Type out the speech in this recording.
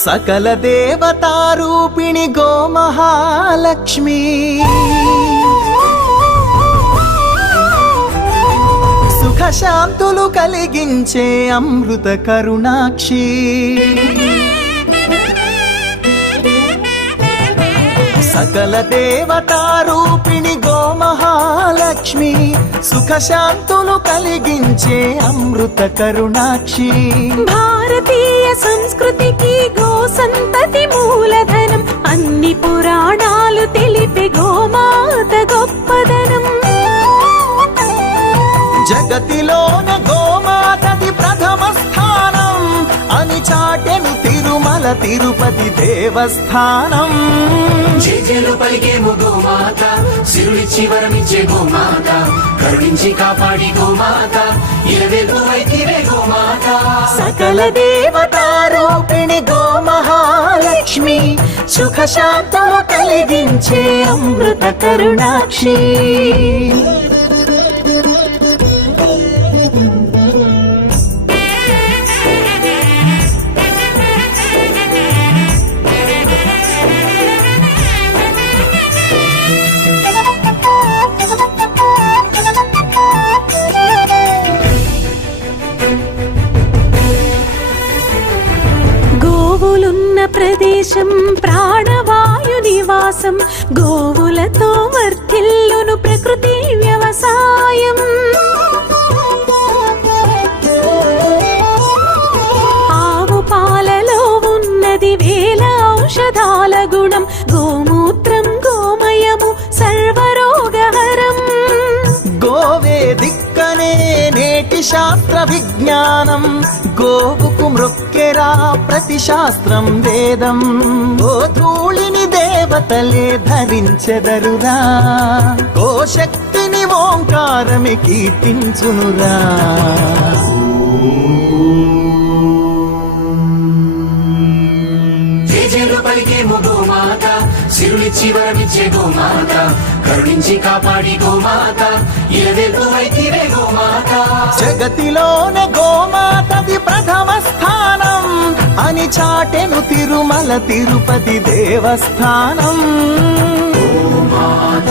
సకల దేవతారూపిణి గోమహాలక్ష్మి సుఖశాంతులు కలిగించే అమృత కరుణాక్షి సకల దేవతారూపిణి గోమహాలక్ష్మి సుఖశాంతులు కలిగించే అమృత కరుణాక్షి భారతీయ సంస్కృతికి గో సంతతి మూలధనం అన్ని పురాణాలు తెలిపే గోమాత గొప్పదనం జగతిలోన గోమాతది ప్రథమ స్థానం అని చాటెను తిరుమల తిరుపతి దేవస్థానం జేజేలు పలికేము గోమాత సిరులిచ్చి వరమిచ్చే గోమాత కరుణించి కాపాడి గోమాత ఇలవేల్పు వైతివే గోమాత సకల దేవతారూపిణి గోమహాలక్ష్మి సుఖశాంతము కలిగించే అమృత కరుణాక్షి గోవులున్న ప్రదేశం ప్రాణవాయు నివాసం గోవులతో వర్ధిల్లును ప్రకృతి వ్యవసాయం ఆవు పాలలో ఉన్నది వేల ఔషధాల గుణం గోమూత్రం గోమయము సర్వరోగహరం గోవే దిక్కనే నేటి శాస్త్ర విజ్ఞానం గోవుకు మృక్కెరా ప్రతి శాస్త్రం వేదం ఓ ధూళిని దేవతలే ధరించెదరురా గోశక్తిని ఓంకారమే కీర్తించునురా జేజేలు పలికేము గోమాత సిరులిచ్చి వరమిచ్చే గోమాత కరుణించి కాపాడి గోమాత ఇలవేల్పు వైతివే గోమాత జగతిలోనే గోమాతది ప్రథమ స్థానం అని చాటెను తిరుమల తిరుపతి దేవస్థానం గోమాత